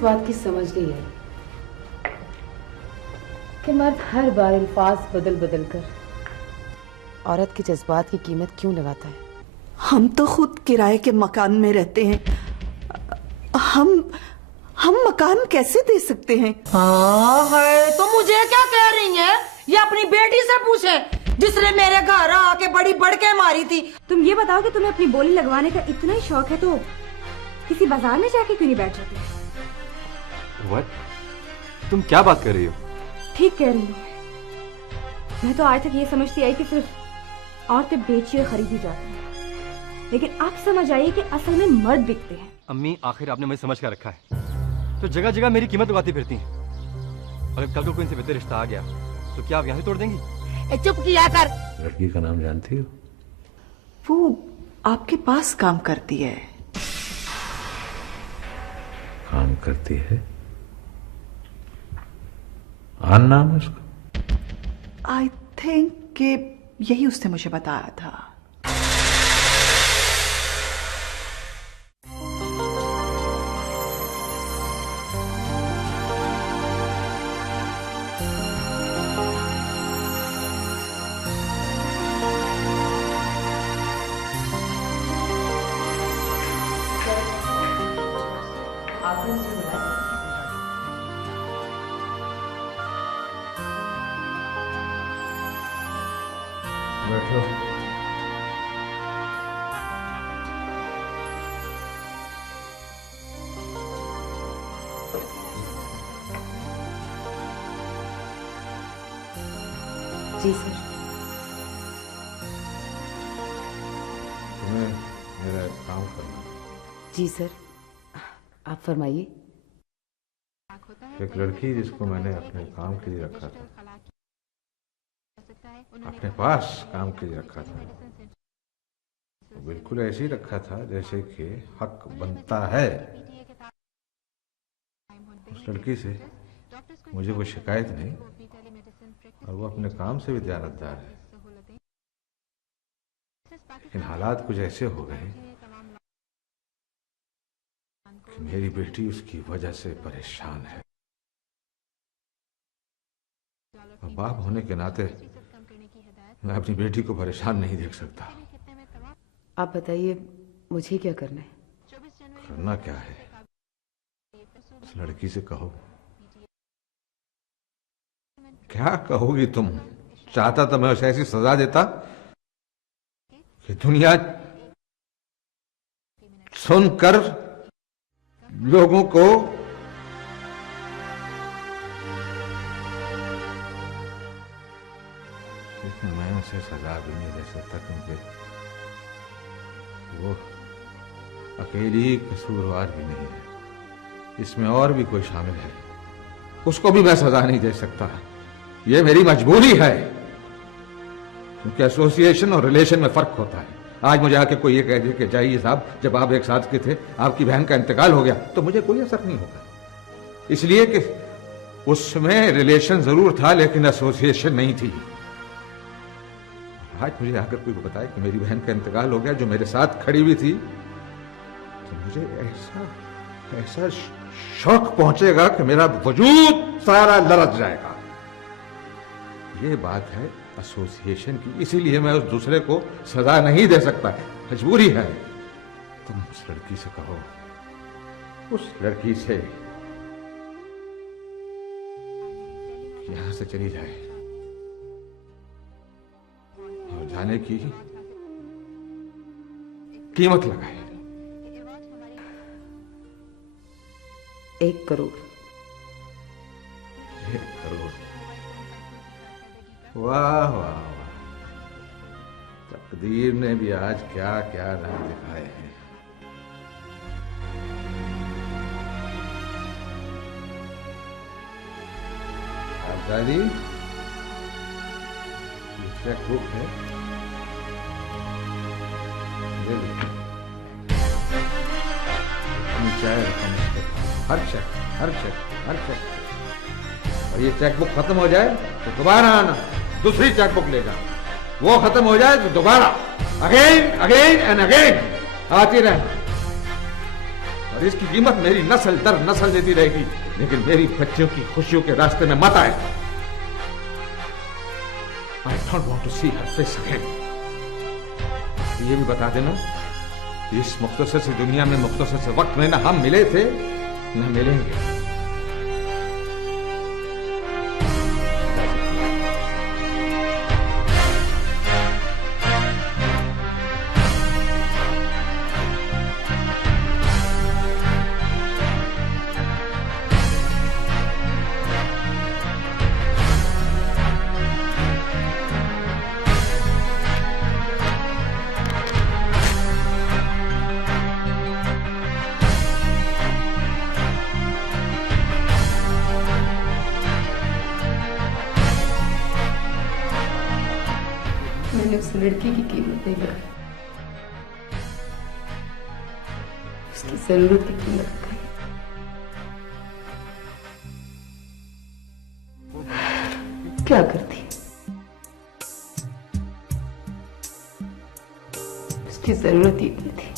बात की समझ नहीं आई कि मर्द हर बार अल्फाज बदल बदल कर औरत के जज्बात की कीमत क्यों लगाता है। हम तो खुद किराए के मकान में रहते हैं, हम मकान कैसे दे सकते हैं? हाँ है तो मुझे क्या कह रही है? ये अपनी बेटी से पूछे जिसने मेरे घर आके बड़ी बड़के मारी थी। तुम ये बताओ कि तुम्हें अपनी बोली लगवाने का इतना ही शौक है तो किसी बाजार में जाके क्यों नहीं बैठ जाते? What? तुम क्या बात कर रही हो? ठीक कह रही हूँ। मैं तो आज तक ये समझती आई कि सिर्फ औरतें बेची और खरीदी जाती हैं, लेकिन अब समझ आई कि असल में मर्द बिकते हैं। अम्मी आखिर आपने मुझे समझ कर रखा है तो जगह जगह मेरी कीमत लगाती फिरती हैं। अगर कल को कोई इनसे बेहतर रिश्ता आ गया तो क्या आप यहाँ से तोड़ देंगी? चुप किया कर। लड़की का नाम जानती हो? वो आपके पास काम करती है। काम करती है? आन नाम है उसका? आई थिंक कि यही उसने मुझे बताया था। बैठो। जी सर। तुम्हें मेरा एक काम करना। जी सर, आप फरमाइए। एक लड़की जिसको मैंने अपने काम के लिए रखा था, अपने पास काम के लिए रखा था, तो बिल्कुल ऐसे ही रखा था जैसे कि हक बनता है। उस लड़की से मुझे कोई शिकायत नहीं और वो अपने काम से भी दयानतदार है, लेकिन हालात कुछ ऐसे हो गए कि मेरी बेटी उसकी वजह से परेशान है। और बाप होने के नाते मैं अपनी बेटी को परेशान नहीं देख सकता। आप बताइए मुझे क्या करना है? करना क्या है? उस लड़की से कहो। क्या कहोगी तुम? चाहता तो मैं उसे ऐसी सजा देता कि दुनिया सुनकर लोगों को लेकिन मैं उसे सजा भी नहीं दे सकता क्योंकि वो अकेली कसूरवार भी नहीं है, इसमें और भी कोई शामिल है। उसको भी मैं सजा नहीं दे सकता। ये मेरी मजबूरी है, क्योंकि एसोसिएशन और रिलेशन में फर्क होता है। आज मुझे आके कोई ये कह दे कि जाइए साहब, जब आप एक साथ के थे आपकी बहन का इंतकाल हो गया, तो मुझे कोई असर नहीं होगा, इसलिए कि उसमें रिलेशन जरूर था लेकिन एसोसिएशन नहीं थी। आज मुझे आकर कोई बताए कि मेरी बहन का इंतकाल हो गया जो मेरे साथ खड़ी हुई थी, तो मुझे ऐसा शौक पहुंचेगा कि मेरा वजूद सारा लरज जाएगा। ये बात है एसोसिएशन की, इसीलिए मैं उस दूसरे को सजा नहीं दे सकता, मजबूरी है। तुम उस लड़की से कहो, उस लड़की से यहां से चली जाए और जाने की कीमत लगाए। 1 करोड़। 1 करोड़? वाह वाह वाह, तकदीर ने भी आज क्या क्या रंग दिखाए हैं। आजादी, चेक बुक है, ले लो। चाहे रकम हर चेक और ये चेक बुक खत्म हो जाए तो दोबारा आना, दूसरी चेक बुक ले जाओ। वो खत्म हो जाए तो दोबारा अगेन एंड अगेन आती रहे। और इसकी कीमत मेरी नस्ल दर नस्ल देती रहेगी, लेकिन मेरी बच्चियों की खुशियों के रास्ते में मत आए। I don't want to see her face again. ये भी बता देना, इस मुख्तसर सी दुनिया में मुख्तसर से वक्त में न हम मिले थे न मिलेंगे। मैंने उस लड़की की कीमत नहीं लगाई, उसकी जरूरत की कीमत लगाई। क्या करती, उसकी जरूरत ही इतनी थी।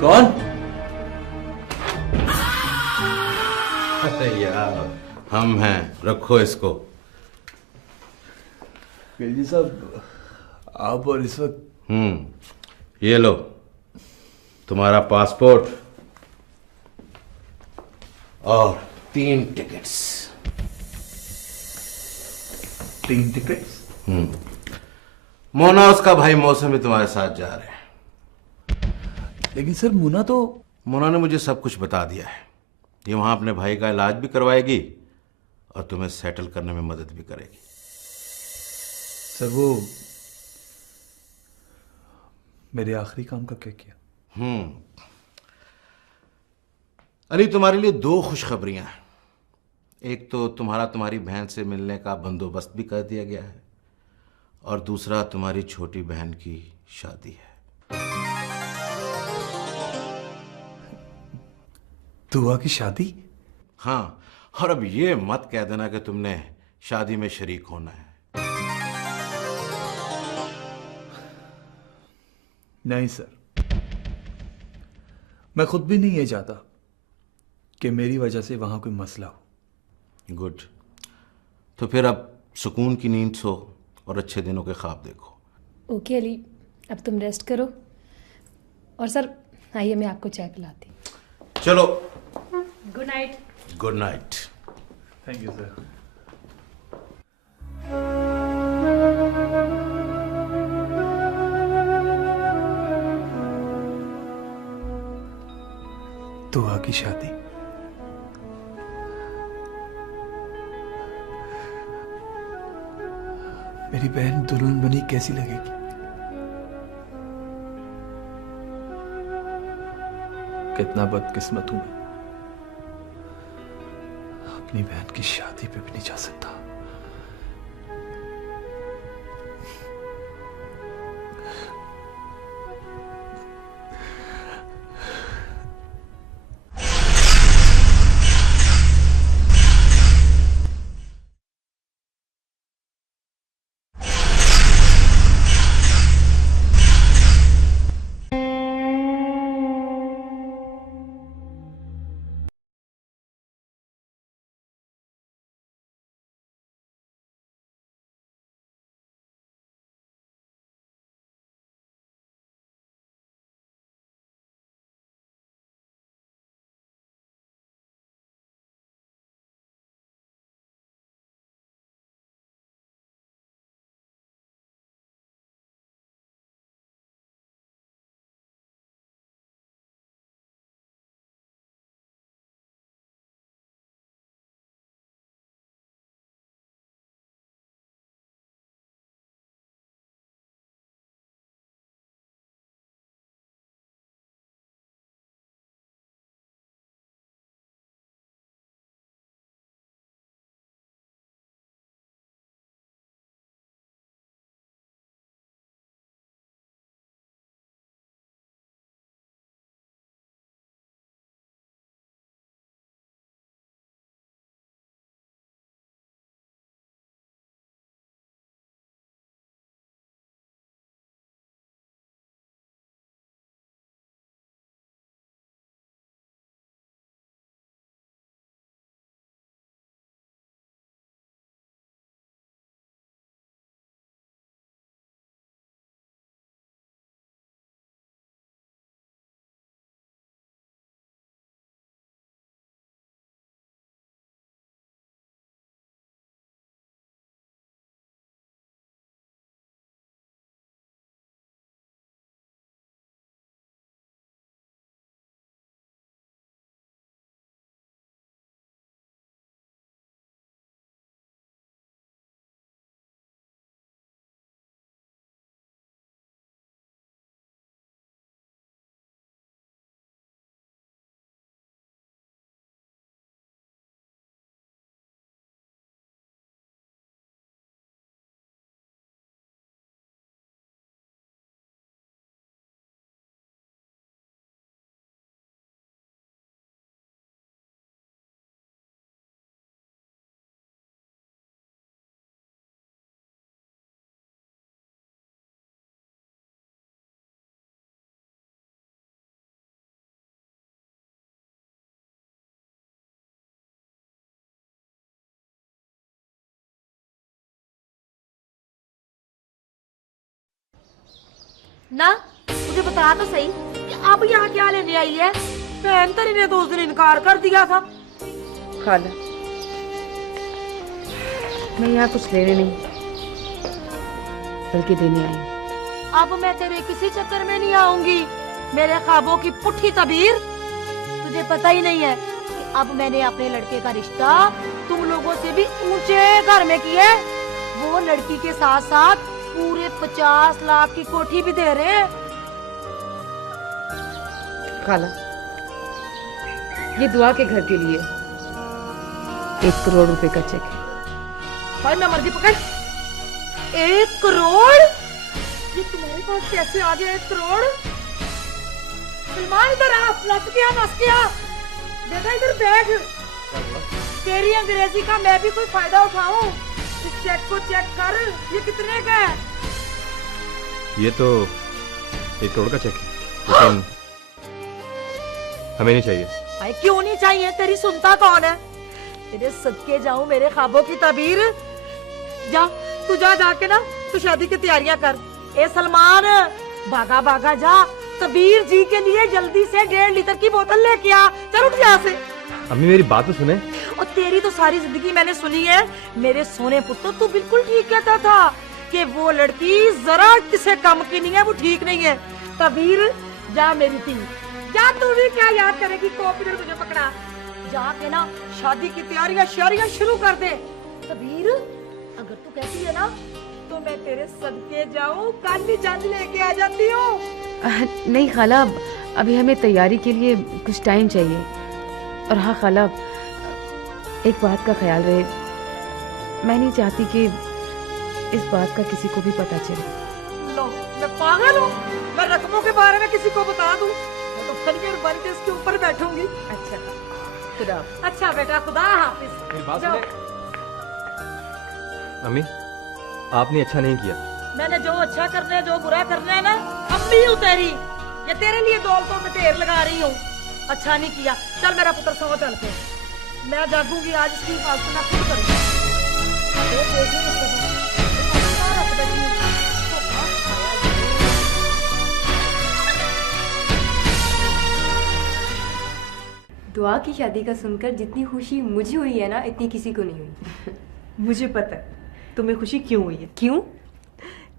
कौन? अरे यार, हम हैं, रखो इसको। जी साहब, आप और इस वक्त। ये लो तुम्हारा पासपोर्ट और 3 टिकट्स। 3 टिकट्स? मोना उसका भाई मौसम भी तुम्हारे साथ जा रहे हैं। लेकिन सर मोना ने मुझे सब कुछ बता दिया है। ये वहां अपने भाई का इलाज भी करवाएगी और तुम्हें सेटल करने में मदद भी करेगी। सर वो मेरे आखिरी काम का क्या किया? अली, तुम्हारे लिए 2 खुशखबरियां हैं। एक तो तुम्हारी बहन से मिलने का बंदोबस्त भी कर दिया गया है, और दूसरा तुम्हारी छोटी बहन की शादी है। दुआ की शादी? हाँ, और अब ये मत कह देना कि तुमने शादी में शरीक होना है। नहीं सर, मैं खुद भी नहीं ये चाहता कि मेरी वजह से वहां कोई मसला हो। गुड, तो फिर अब सुकून की नींद सो और अच्छे दिनों के ख्वाब देखो। ओके अली, अब तुम रेस्ट करो। और सर आइए, मैं आपको चाय पिलाती। चलो, good night. Good night. Thank you sir. दुआ की शादी? मेरी बहन दुल्हन बनी कैसी लगेगी? कितना बदकिस्मत हूं मैं, अपनी बहन की शादी पे भी नहीं जा सकता। ना मुझे बता तो सही कि अब यहाँ क्या लेने आई है? बहन तेरी ने तो उस दिन इनकार कर दिया था। खाला, मैं यहाँ कुछ लेने नहीं बल्कि देने आई हूँ। अब मैं तेरे किसी चक्कर में नहीं आऊंगी। मेरे ख्वाबों की पुट्ठी तबीर, तुझे पता ही नहीं है कि अब मैंने अपने लड़के का रिश्ता तुम लोगों से भी ऊंचे घर में किया है। वो लड़की के साथ साथ पूरे 50 लाख की कोठी भी दे रहे हैं। खाला, ये दुआ के घर के लिए 1 करोड़ रुपए का चेक है। भाई मैं मर्जी पकड़। 1 करोड़? ये तुम्हारे पास कैसे आ गया 1 करोड़? सलमान इधर आ, नस गया। बेटा इधर बैठ। तेरी अंग्रेजी का मैं भी कोई फायदा उठाऊं? इस चेक को चेक कर, ये कितने का है? ये तो 1 करोड़ का चेक है, लेकिन हमें नहीं चाहिए। भाई क्यों नहीं चाहिए? तेरी सुनता कौन है? तेरे सदके जाऊं मेरे ख्वाबों की तबीर। जा तू जाके ना तू शादी की तैयारियां कर। ए सलमान, भागा भागा जा, कबीर जी के लिए जल्दी से 1.5 लीटर की बोतल लेके आ। चल उठ यहाँ से। अम्मी मेरी बात तो सुने। और तेरी तो सारी जिंदगी मैंने सुनी है मेरे सोने पुत्र। तू बिल्कुल ठीक कहता था कि वो लड़की जरा किसे कम की नहीं है, वो ठीक नहीं है। कबीर जा मेरी थी, जा। तू भी क्या याद करेगी? कॉपी मुझे पकड़ा। जाके ना शादी की तैयारियां शुरू कर दे। कबीर अगर तू कहती है ना तो मैं तेरे सदके जाऊं, काली जान लेके आ जाती हूँ। नहीं खाला, अभी हमें तैयारी के लिए कुछ टाइम चाहिए। और हाँ खाला, एक बात का ख्याल रहे, मैं नहीं चाहती कि इस बात का किसी को भी पता चले। लो, मैं पागल हूँ? मैं रकमों के बारे में किसी को बता दूं? मैं तो खंजर बन के इसके ऊपर बैठूंगी। अच्छा खुदा। अच्छा बेटा, खुदा हाफिज। मेरी बात सुने। अम्मी, आपने अच्छा नहीं किया। मैंने जो अच्छा करना है, जो बुरा करना है ना, अम्मी हूँ तेरी। ये तेरे लिए दौलतों में ढेर लगा रही हूँ। अच्छा नहीं किया। चल मेरा पुत्र सो चल के। मैं जागूंगी आज, इसकी हिफाजत मैं खुद करूंगी। दुआ की शादी का सुनकर जितनी खुशी मुझे हुई है ना, इतनी किसी को नहीं हुई। मुझे पता है तुम्हें खुशी क्यों हुई है। क्यों?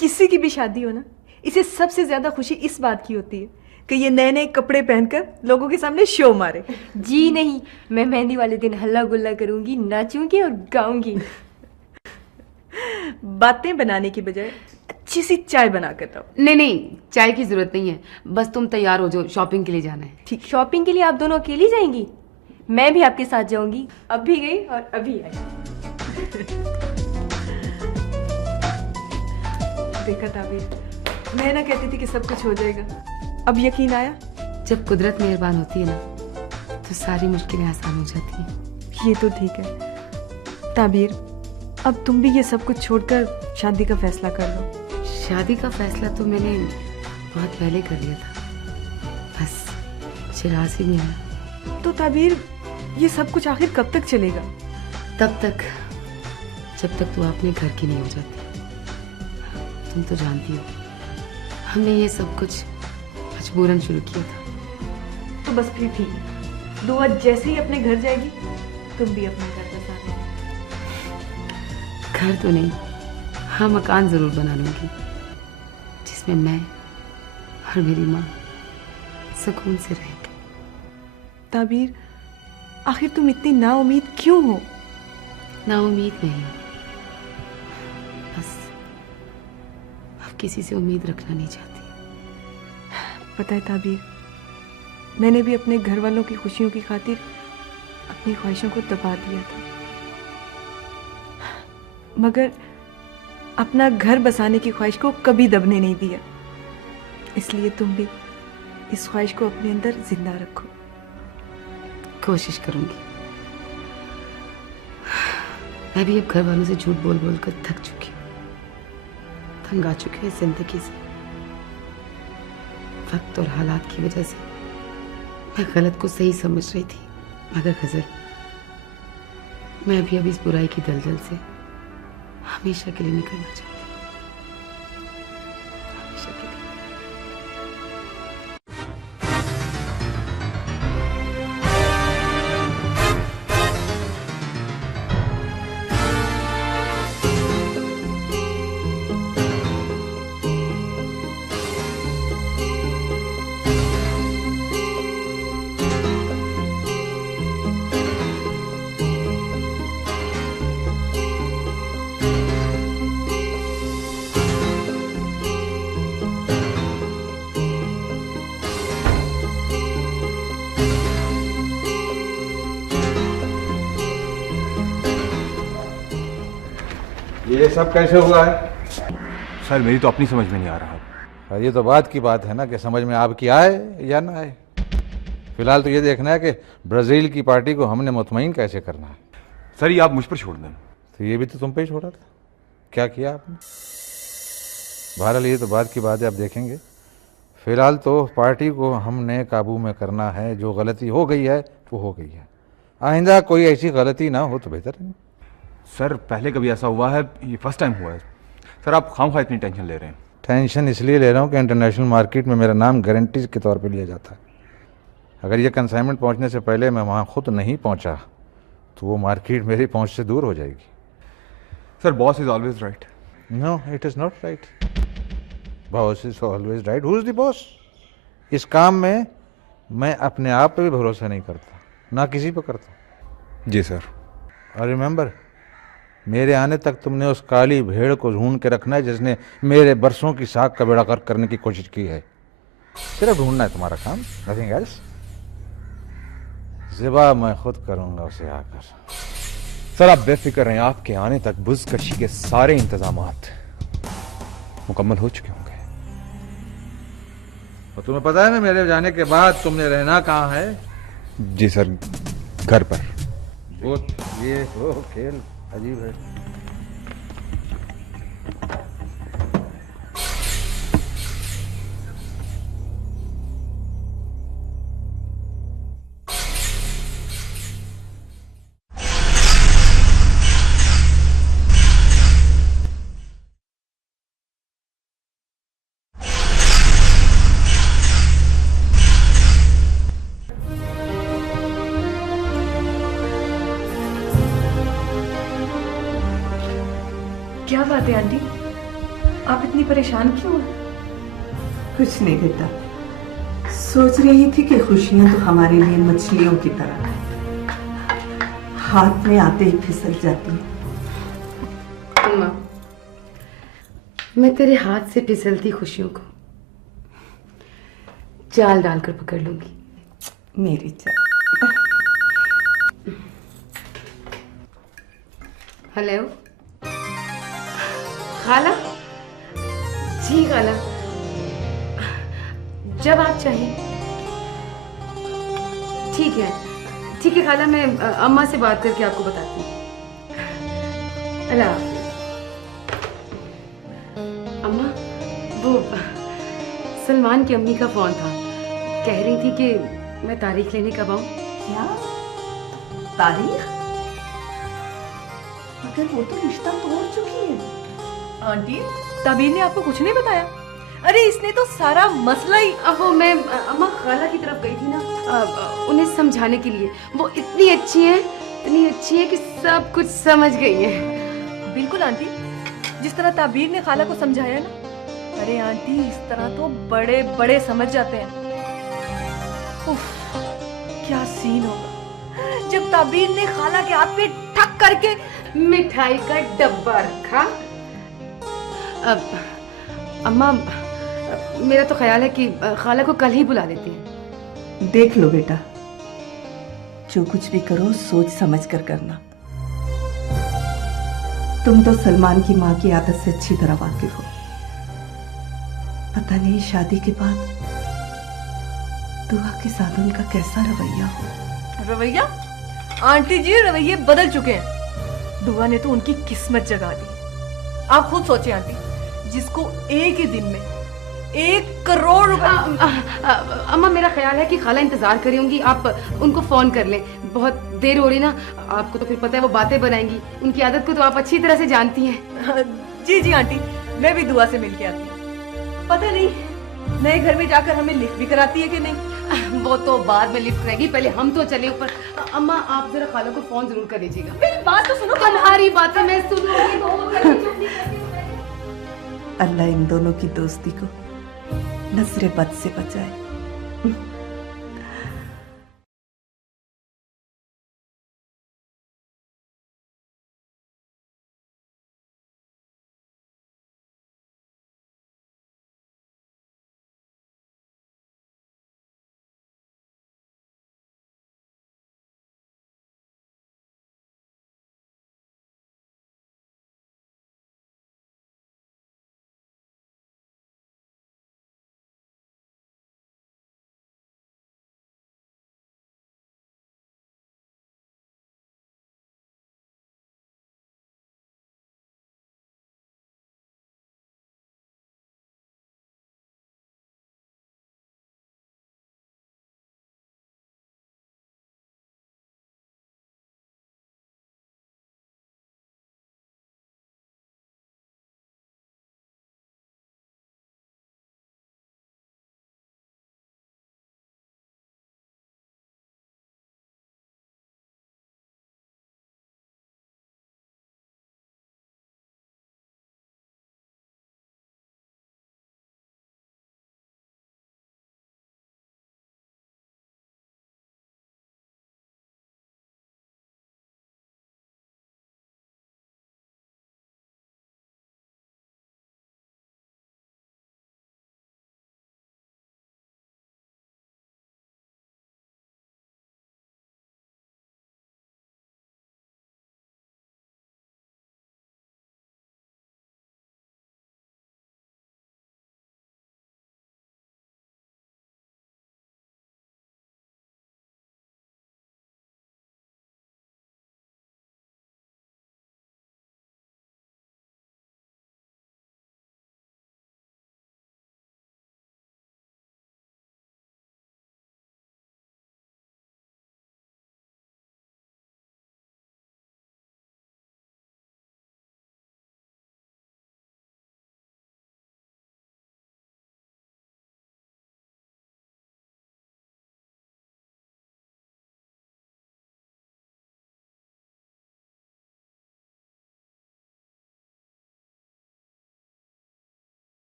किसी की भी शादी हो ना, इसे सबसे ज्यादा खुशी इस बात की होती है कि ये नए नए कपड़े पहनकर लोगों के सामने शो मारे। जी नहीं, मैं मेहंदी वाले दिन हल्ला गुल्ला करूंगी, नाचूंगी और गाऊंगी। बातें बनाने की बजाय अच्छी सी चाय बना कर लाओ। नहीं, चाय की जरूरत नहीं है, बस तुम तैयार हो जाओ, शॉपिंग के लिए जाना है। ठीक, शॉपिंग के लिए आप दोनों अकेली जाएंगी? मैं भी आपके साथ जाऊंगी। अभी गई और अभी आई। देखा ताबीर, मैं ना कहती थी कि सब कुछ हो जाएगा, अब यकीन आया। जब कुदरत मेहरबान होती है ना, तो सारी मुश्किलें आसान हो जाती हैं। ये तो ठीक है ताबीर, अब तुम भी ये सब कुछ छोड़कर शादी का फैसला कर लो। शादी का फैसला तो मैंने बहुत पहले कर लिया था, बस चिराग ही नहीं आया। तो ताबीर, ये सब कुछ आखिर कब तक चलेगा? तब तक जब तक तू अपने घर की नहीं हो जाती। तुम तो जानती हो, हमने ये सब कुछ मजबूरन शुरू किया था। तो बस फिर ठीक है, दुआ जैसे ही अपने घर जाएगी तुम भी अपने घर बसा लेना। घर तो नहीं, हाँ मकान जरूर बना लूंगी, जिसमें मैं और मेरी माँ सुकून से रहेंगे। ताबीर, आखिर तुम इतनी नाउम्मीद क्यों हो? नाउम्मीद नहीं, बस अब किसी से उम्मीद रखना नहीं चाहती। पता है ताबीर, मैंने भी अपने घर वालों की खुशियों की खातिर अपनी ख्वाहिशों को दबा दिया था, मगर अपना घर बसाने की ख्वाहिश को कभी दबने नहीं दिया। इसलिए तुम भी इस ख्वाहिश को अपने अंदर जिंदा रखो। कोशिश करूंगी। मैं भी अब घर वालों से झूठ बोल बोल कर थक चुकी हूँ, तंग आ चुकी हूँ जिंदगी से। वक्त और हालात की वजह से मैं गलत को सही समझ रही थी, मगर गजल, मैं भी अब इस बुराई की दलदल से हमेशा के लिए निकलना चाहती हूँ, हमेशा के लिए। ये सब कैसे हुआ है? सर मेरी तो अपनी समझ में नहीं आ रहा। और ये तो बात की बात है ना कि समझ में आपकी आए या ना आए। फिलहाल तो ये देखना है कि ब्राज़ील की पार्टी को हमने मुतमईन कैसे करना है। सर ये आप मुझ पर छोड़ दें। तो ये भी तो तुम पे ही छोड़ा था। क्या किया आपने? बहरहाल ये तो बात की बात है, अब देखेंगे। फिलहाल तो पार्टी को हमने काबू में करना है। जो गलती हो गई है वो हो गई है, आइंदा कोई ऐसी गलती ना हो तो बेहतर है। सर पहले कभी ऐसा हुआ है? ये फर्स्ट टाइम हुआ है। सर आप खामखा इतनी टेंशन ले रहे हैं। टेंशन इसलिए ले रहा हूँ कि इंटरनेशनल मार्केट में मेरा नाम गारंटी के तौर पे लिया जाता है। अगर ये कंसाइनमेंट पहुँचने से पहले मैं वहाँ खुद नहीं पहुँचा तो वो मार्केट मेरी पहुँच से दूर हो जाएगी। Sir boss is always right. No, it is not right. Boss is always right. Who is the boss? इस काम में मैं अपने आप पे भी भरोसा नहीं करता, ना किसी पे करता। जी सर। और रिमेंबर, मेरे आने तक तुमने उस काली भेड़ को ढूंढ के रखना है जिसने मेरे बरसों की साख का बेड़ा गर्क करने की कोशिश की है। सिर्फ ढूंढना है तुम्हारा काम, नथिंग एल्स। ज़िबा मैं खुद करूंगा उसे आकर। सर आप बेफिक्र रहें, आपके आने तक बुज़कशी के सारे इंतजामात मुकम्मल हो चुके होंगे। और तुम्हें पता है ना मेरे जाने के बाद तुमने रहना कहाँ है? जी सर, घर पर। वो ये वो खेल अजीब है। क्या बात है आंटी, आप इतनी परेशान क्यों हैं? कुछ नहीं बेटा, सोच रही थी कि खुशियां तो हमारे लिए मछलियों की तरह है, हाथ में आते ही फिसल जाती हैं। अम्मा, मैं तेरे हाथ से फिसलती खुशियों को जाल डालकर पकड़ लूंगी। मेरी जान। हेलो खाला। जी खाला, जब आप चाहें। ठीक है खाला, मैं अम्मा से बात करके आपको बताती हूँ। अल्लाह हाफ़िज़। अम्मा, वो सलमान की अम्मी का फोन था, कह रही थी कि मैं तारीख लेने कब आऊँ। क्या तारीख? मगर वो तो रिश्ता तोड़ चुकी है। आंटी, ताबीर ने आपको कुछ नहीं बताया? अरे इसने तो सारा मसला ही। अब वो मैं अम्मा खाला की तरफ गई थी ना, उन्हें समझाने के लिए। वो इतनी अच्छी है कि सब कुछ समझ गई है। बिल्कुल आंटी, जिस तरह ताबीर ने खाला को समझाया ना, अरे आंटी इस तरह तो बड़े बड़े समझ जाते हैं। उफ, क्या सीन होगा जब ताबीर ने खाला के हाथ पे ठक करके मिठाई का डब्बा रखा। अब अम्मा, मेरा तो ख्याल है कि खाला को कल ही बुला लेते हैं। देख लो बेटा, जो कुछ भी करो सोच समझ कर करना। तुम तो सलमान की माँ की आदत से अच्छी तरह वाकिफ हो। पता नहीं शादी के बाद दुआ के साथ उनका कैसा रवैया हो। रवैया? आंटी जी रवैये बदल चुके हैं। दुआ ने तो उनकी किस्मत जगा दी। आप खुद सोचिए आंटी, जिसको एक ही दिन में 1 करोड़ रुपए। अम्मा, मेरा ख्याल है कि खाला इंतजार कर रही होंगी, आप उनको फोन कर लें। बहुत देर हो रही ना, आपको तो फिर पता है वो बातें बनाएंगी। उनकी आदत को तो आप अच्छी तरह से जानती हैं। जी आंटी, मैं भी दुआ से मिल के आती हूँ। पता नहीं नए घर में जाकर हमें लिफ्ट भी कराती है कि नहीं। वो तो बाद में लिफ्ट रहेगी, पहले हम तो चले ऊपर। अम्मा, आप जरा खाला को फोन जरूर कर लीजिएगा। मेरी बात तो सुनो। तुम्हारी बातें मैं सुनूंगी तो अल्लाह इन दोनों की दोस्ती को नजरे बद से बचाए।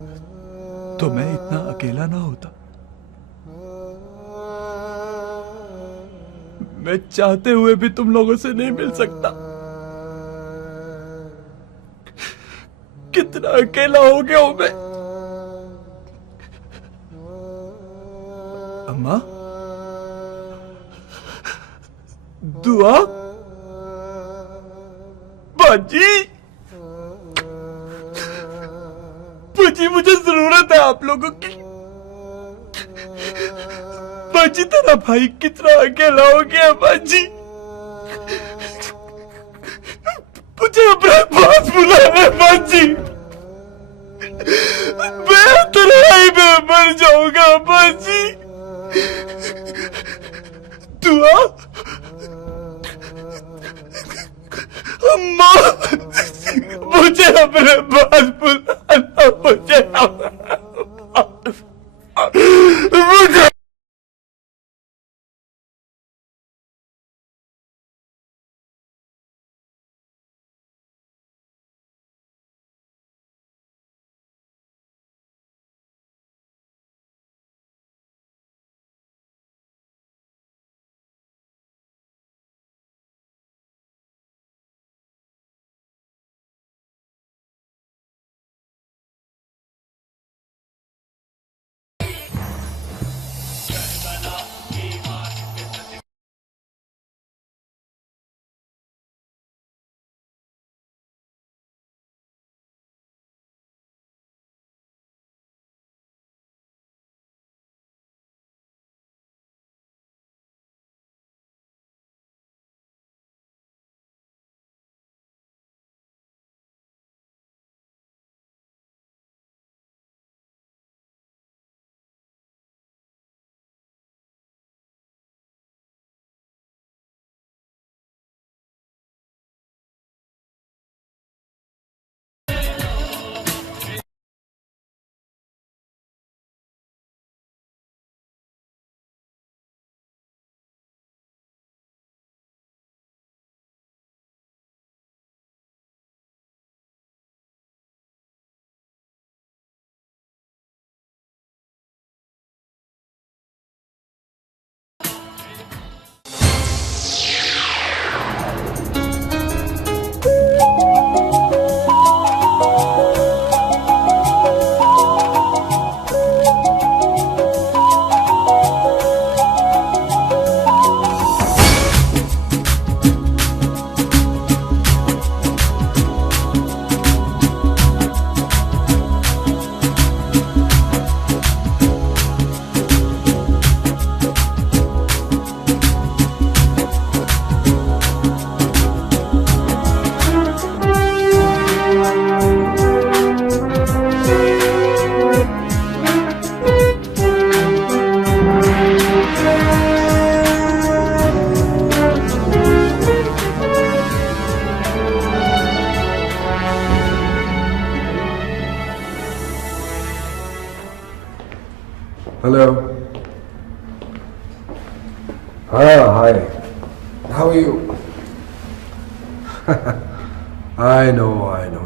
तो मैं इतना अकेला ना होता। मैं चाहते हुए भी तुम लोगों से नहीं मिल सकता। कितना अकेला हो गया हूं मैं। अम्मा, दुआ, बाजी, बाजी मुझे जरूरत है आप लोगों की। बाजी तेरा भाई कितना अकेला हो गया बाजी। मुझे अपने पास बुलाना बाजी। मैं तन्हाई में मर जाऊंगा बाजी। दुआ, अम्मा, मुझे अपने पास बुलाना। मुझे Hello. Hi. How are you? I know.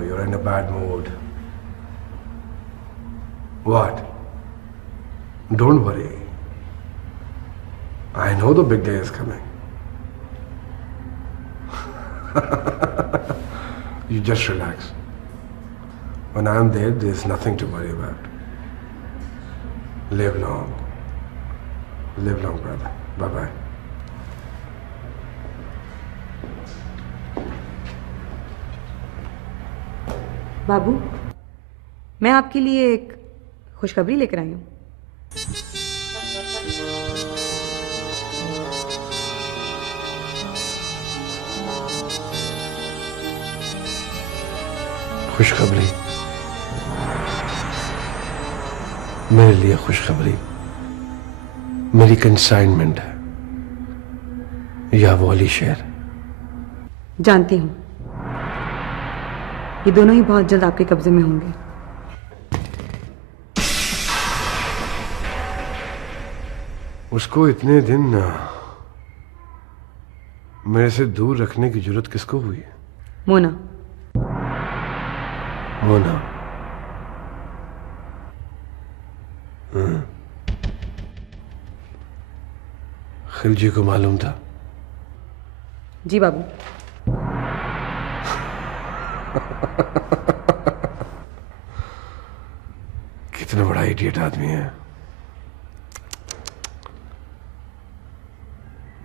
You're in a bad mood. What? Don't worry. I know the big day is coming. You just relax. When I'm there, there's nothing to worry about. Live long. Live long, brother. Bye-bye. बाबू, मैं आपके लिए एक खुशखबरी लेकर आई हूँ। खुशखबरी? मेरे लिए खुशखबरी मेरी कंसाइनमेंट है या वो वाली शेर? जानती हूँ, ये दोनों ही बहुत जल्द आपके कब्जे में होंगे। उसको इतने दिन मेरे से दूर रखने की जरूरत किसको हुई? मोना। मोना? खिलजी को मालूम था? जी बाबू। कितना बड़ा इडियट आदमी है।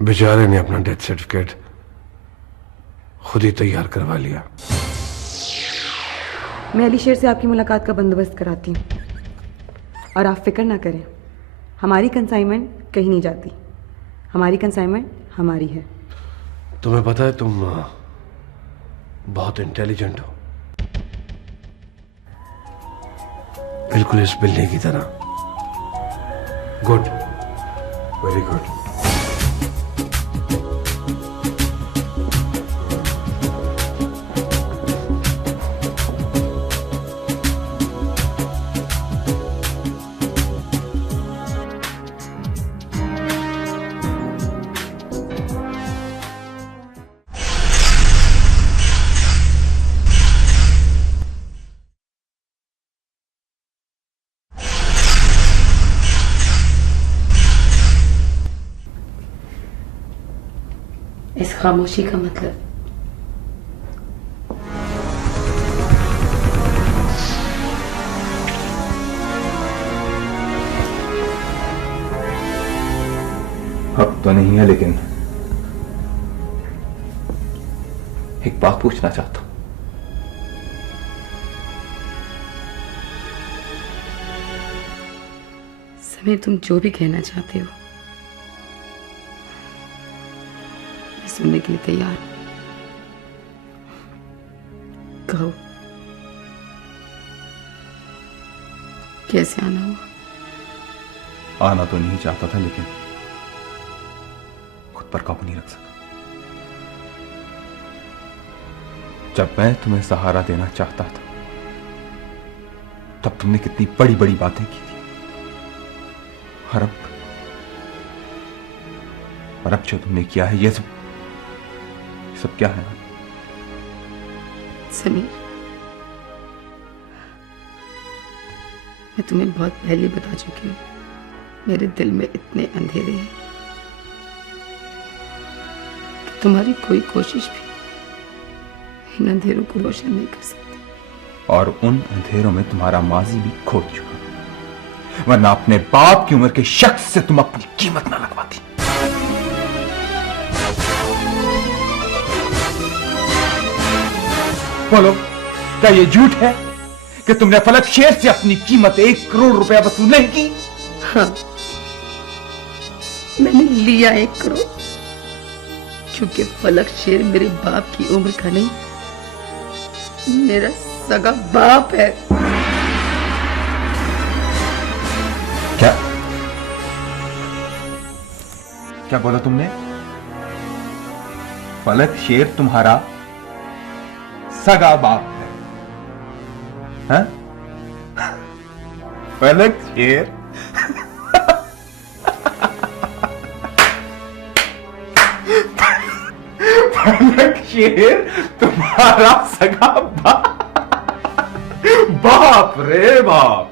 बेचारे ने अपना डेथ सर्टिफिकेट खुद ही तैयार करवा लिया। मैं अली शेर से आपकी मुलाकात का बंदोबस्त कराती हूँ, और आप फिक्र ना करें, हमारी कंसाइनमेंट कहीं नहीं जाती। हमारी कंसाइनमेंट हमारी है। तुम्हें पता है तुम बहुत इंटेलिजेंट हो, बिल्कुल इस बिल्ली की तरह। Good, very good. इस खामोशी का मतलब हक तो नहीं है, लेकिन एक बात पूछना चाहता हूं। समीर, तुम जो भी कहना चाहते हो मैं सुनने के लिए तैयार हूं। कहो, कैसे आना हुआ? आना तो नहीं चाहता था, लेकिन खुद पर काबू नहीं रख सका। जब मैं तुम्हें सहारा देना चाहता था, तब तुमने कितनी बड़ी बड़ी बातें की थी। और अब जो तुमने किया है, ये सब क्या है? समीर, मैं तुम्हें बहुत पहले बता चुकी हूँ, मेरे दिल में इतने अंधेरे हैं कि तुम्हारी कोई कोशिश भी इन अंधेरों को रोशन नहीं कर सकती। और उन अंधेरों में तुम्हारा माजी भी खो चुका, वरना अपने बाप की उम्र के शख्स से तुम अपनी कीमत ना लगवाती। बोलो, क्या ये झूठ है कि तुमने फलक शेर से अपनी कीमत 1 करोड़ रुपया वसूल नहीं की? हाँ, मैंने लिया 1 करोड़, क्योंकि फलक शेर मेरे बाप की उम्र का नहीं, मेरा सगा बाप है। क्या बोला तुमने? फलक शेर तुम्हारा सगा बाप है? हाँ? फलक शेर फलक शेर तुम्हारा सगा बाप रे बाप।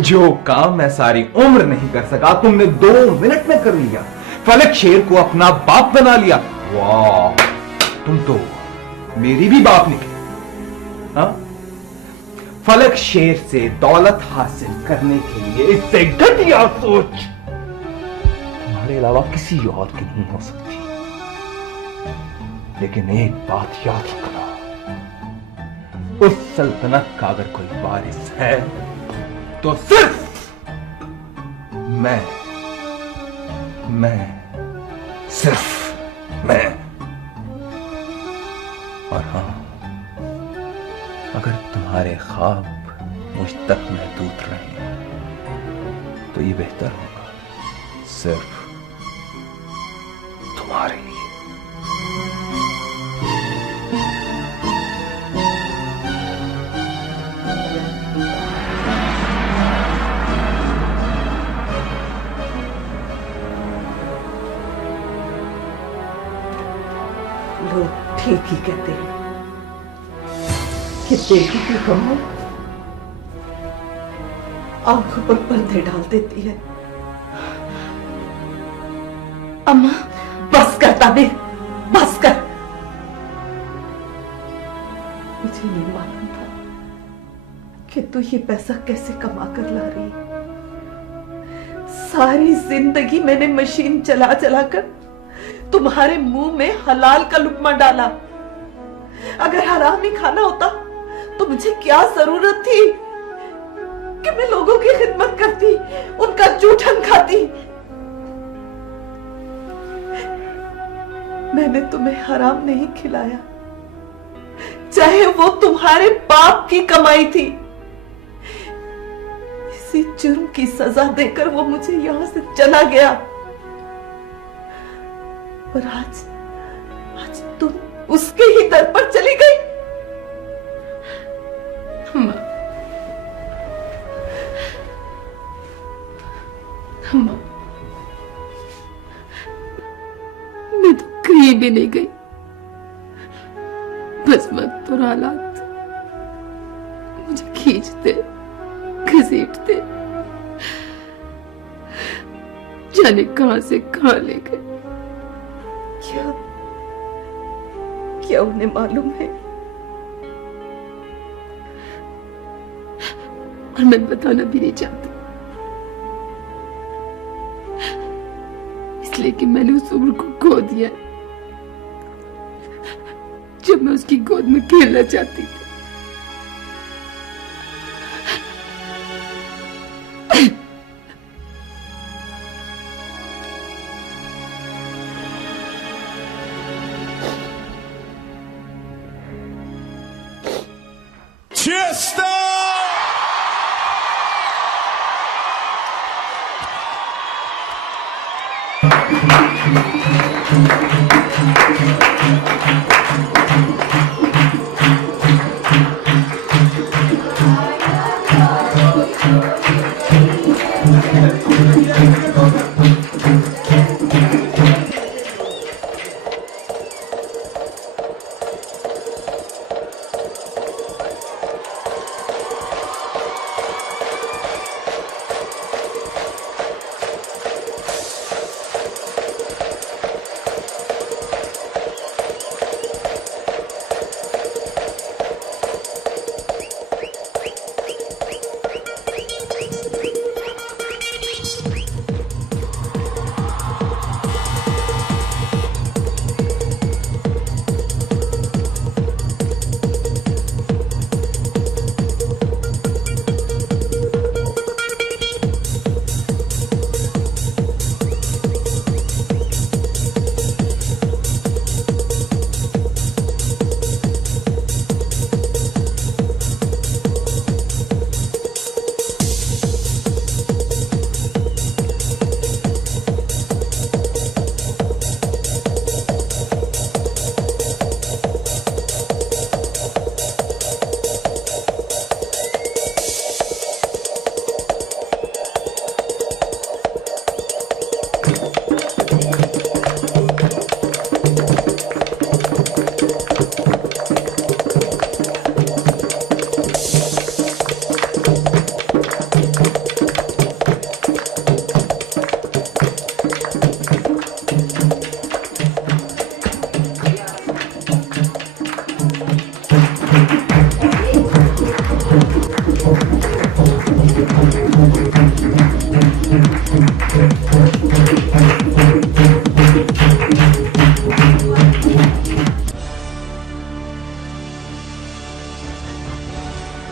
जो काम मैं सारी उम्र नहीं कर सका, तुमने 2 मिनट में कर लिया। फलक शेर को अपना बाप बना लिया। वाह, तुम तो मेरी भी बाप निकले। हाँ? फलक शेर से दौलत हासिल करने के लिए इससे घटिया सोच तुम्हारे अलावा किसी और की नहीं हो सकती। लेकिन एक बात याद रखना, उस सल्तनत का अगर कोई वारिस है तो सिर्फ सिर्फ मैं। और हाँ, अगर तुम्हारे ख्वाब मुझ तक महदूद रहे तो ये बेहतर होगा सिर्फ तुम्हारे लिए। लोग ठीक ही कहते हैं कि बेटी की कमाई आंखों पर पर्दे डाल देती है। अम्मा बस कर ताबीर, बस कर। मुझे नहीं मालूम था कि तू ये पैसा कैसे कमा कर ला रही है। सारी जिंदगी मैंने मशीन चला चला कर तुम्हारे मुंह में हलाल का लुकमा डाला। अगर हराम ही खाना होता तो मुझे क्या जरूरत थी कि मैं लोगों की खिदमत करती, उनका जूठन खाती। मैंने तुम्हें हराम नहीं खिलाया, चाहे वो तुम्हारे बाप की कमाई थी। इसी जुर्म की सजा देकर वो मुझे यहां से चला गया, और आज तुम उसके ही दर पर चली गई। मैं तो कहीं भी नहीं गई, बस वक्त और हालात मुझे खींचते घसीटते जाने कहां से कहां ले गए। क्या उन्हें मालूम है? और मैं बताना भी नहीं चाहती, इसलिए कि मैंने उस उम्र को खो दिया जब मैं उसकी गोद में खेलना चाहती थी।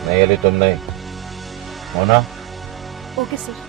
नहीं अली, तुम नहीं हो ना? Okay sir.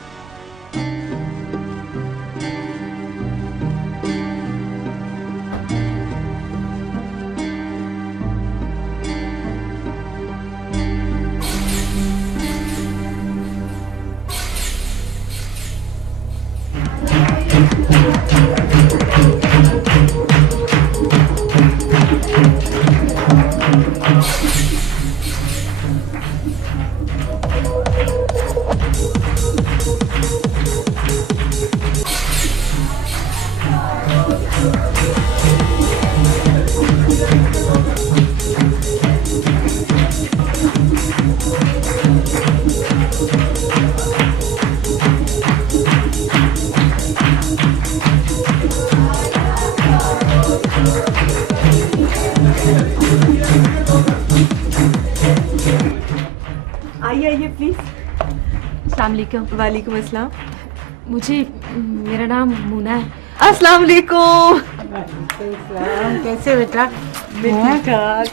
अस्सलाम वालेकुम। वालेकुम अस्सलाम। मुझे मेरा नाम मुना है। अस्सलाम वालेकुम। कैसे बेटा? ठीक ठाक।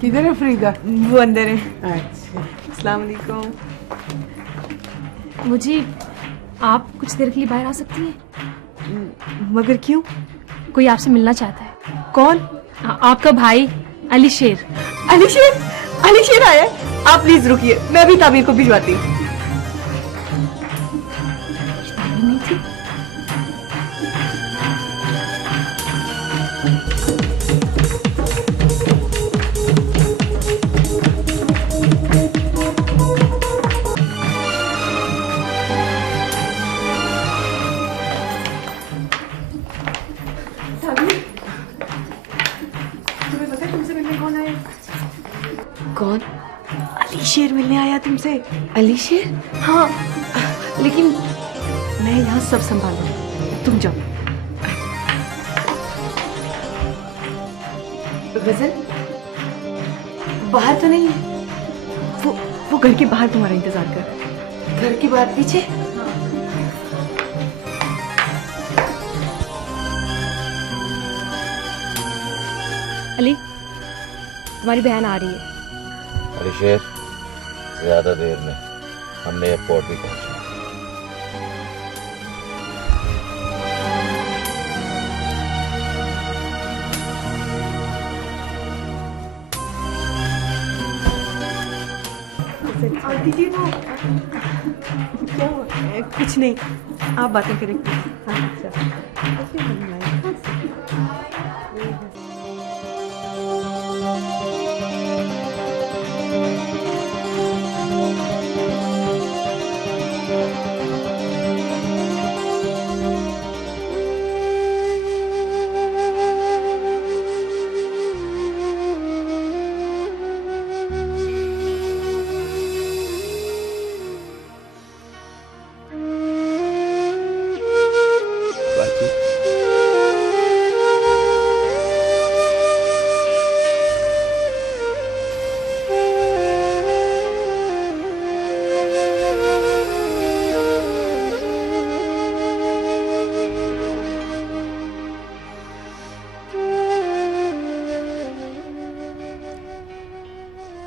किधर है फरीदा? वो अंदर है। अच्छा। अस्सलाम वालेकुम। मुझे आप कुछ देर के लिए बाहर आ सकती हैं? मगर क्यों? कोई आपसे मिलना चाहता है। कौन? आपका भाई अली शेर। अली शेर? अली शेर आया? आप प्लीज रुकिए, मैं अभी ताबीर को भिजवाती हूँ। नहीं थी। तुम्हें पता है तुमसे मिलने कौन आया? कौन? अली शेर मिलने आया तुमसे। अली शेर? हाँ, लेकिन मैं यहाँ सब संभालूं, तुम जाओ। गजल बाहर तो नहीं है? वो घर के बाहर तुम्हारा इंतजार कर। घर के बाहर पीछे? अली, तुम्हारी बहन आ रही है। अली शेर, ज्यादा देर में हमने एयरपोर्ट भी पहुंचा। आंटी जी वो क्या हुआ? कुछ नहीं, आप बातें करें।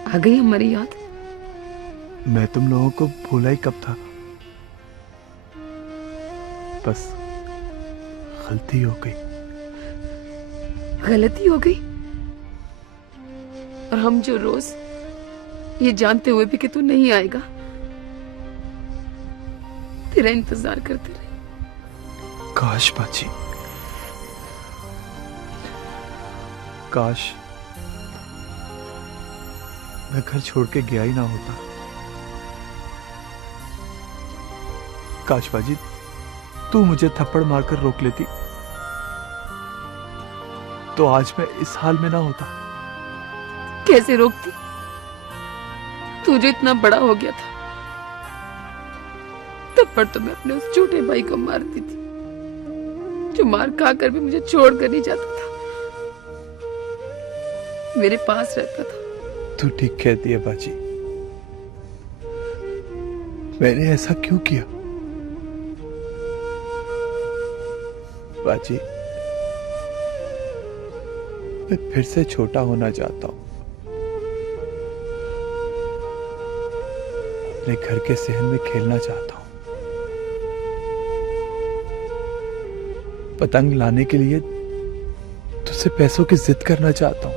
आ गई हमारी याद। मैं तुम लोगों को भूला ही कब था। बस गलती हो गई। गलती हो गई? और हम जो रोज ये जानते हुए भी कि तू नहीं आएगा तेरा इंतजार करते रहे। काश बाजी, काश मैं घर छोड़ के गया ही ना होता। काश बाजी तू मुझे थप्पड़ मारकर रोक लेती तो आज मैं इस हाल में ना होता। कैसे रोकती? तू जो इतना बड़ा हो गया था, थप्पड़ तो मैं अपने उस छोटे भाई को मारती थी जो मार खाकर भी मुझे छोड़कर नहीं जाता था, मेरे पास रहता था। तू ठीक कहती है बाजी। मैंने ऐसा क्यों किया बाजी? मैं फिर से छोटा होना चाहता हूं, अपने घर के सहन में खेलना चाहता हूं, पतंग लाने के लिए तुझसे पैसों की जिद करना चाहता हूं,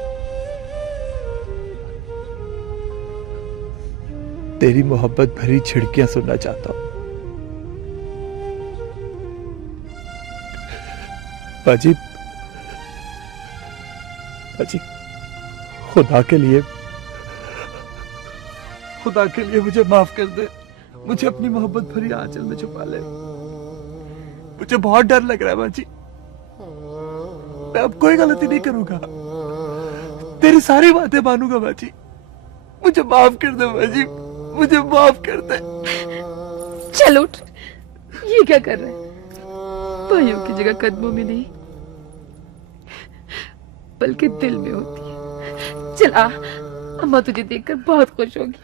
तेरी मोहब्बत भरी झिड़कियां सुनना चाहता हूं। बाजी, बाजी, खुदा के लिए मुझे माफ कर दे। मुझे अपनी मोहब्बत भरी आंचल में छुपा ले। मुझे बहुत डर लग रहा है बाजी। मैं अब कोई गलती नहीं करूंगा, तेरी सारी बातें मानूंगा बाजी। मुझे माफ कर दे बाजी, मुझे माफ कर दे। चल उठ, ये क्या कर रहे हैं? भाइयों की जगह कदमों में नहीं बल्कि दिल में होती है। चल आ, अम्मा तुझे देखकर बहुत खुश होगी।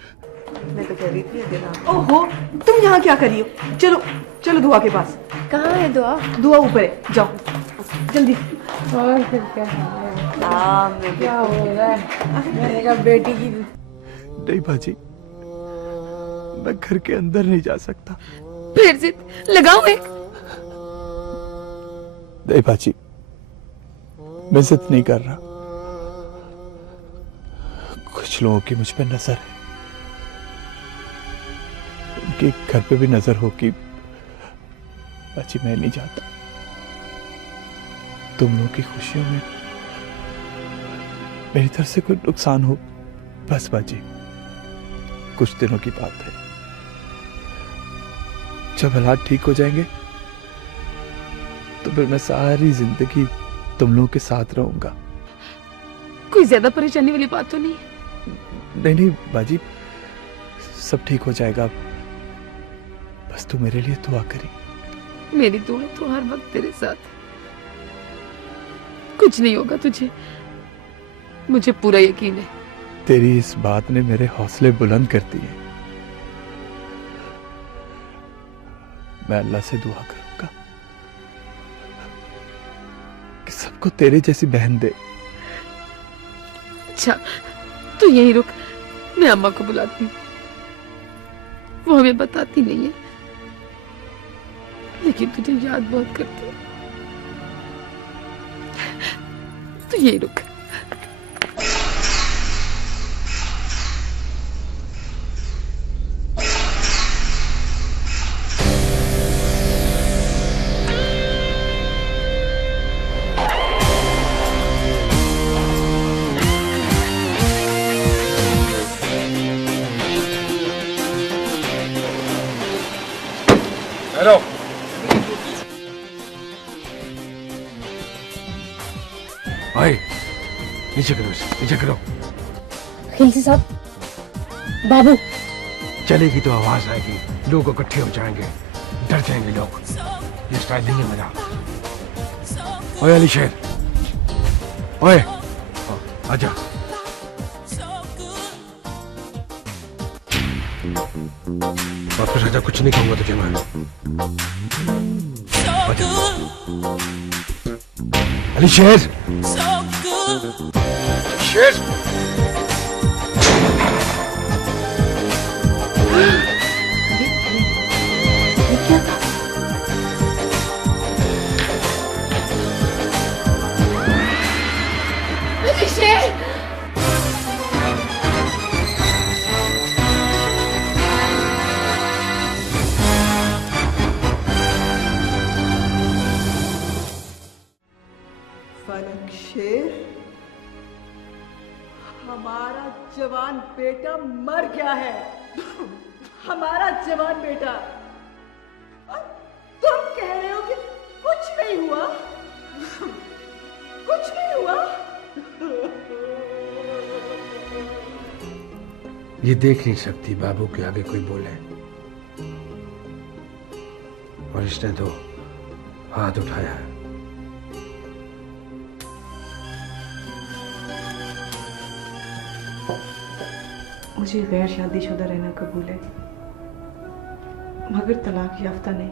मैं तो कह रही थी अगर आप ओहो, तुम यहाँ क्या कर रही हो? चलो चलो दुआ के पास। कहाँ है दुआ? दुआ ऊपर है, जाओ जल्दी। और फिर क्या क्या हो रहा है? मैंने कहा बेटी की नहीं बाजी, मैं घर के अंदर नहीं जा सकता। फिर जिद लगाओ एक। नहीं बाजी, मैं जिद नहीं कर रहा। कुछ लोगों की मुझ पे नजर है, उनके घर पे भी नजर हो कि बाजी मैं नहीं चाहता तुम लोगों की खुशियों में मेरी तरफ से कोई नुकसान हो। बस बाजी, कुछ दिनों की बात है, जब हालात ठीक हो जाएंगे तो फिर मैं सारी जिंदगी तुम लोगों के साथ रहूंगा। कोई ज्यादा परेशानी वाली बात तो नहीं है? नहीं नहीं बाजी, सब ठीक हो जाएगा। बस तू मेरे लिए दुआ करी। मेरी दुआ तो हर वक्त तेरे साथ है। कुछ नहीं होगा तुझे, मुझे पूरा यकीन है। तेरी इस बात ने मेरे हौसले बुलंद कर दिए। मैं अल्लाह से दुआ करूंगा कि सबको तेरे जैसी बहन दे। अच्छा तू यहीं रुक, मैं अम्मा को बुलाती हूँ। वो हमें बताती नहीं है, लेकिन तुझे याद बहुत करती है। तू यहीं रुक। हेलो, भाई नीचे करो, नीचे करो। खिलजी साहब, बाबू चलेगी तो आवाज आएगी, लोग इकट्ठे हो जाएंगे, डर जाएंगे लोग। ये स्टाइल नहीं है मेरा। ओए अली शेर, ओए आजा। वापस आजा, कुछ नहीं कहूंगा तुझे मैं। आजा। अली शेर, शेर। फलक शेर, हमारा जवान बेटा मर गया है। हमारा जवान बेटा। और तुम कह रहे हो कि कुछ नहीं हुआ? कुछ नहीं हुआ? ये देख नहीं सकती बाबू के आगे कोई बोले, और इसने तो हाथ उठाया है। मुझे गैर शादीशुदा रहना कबूल है, मगर तलाक याफ्ता नहीं।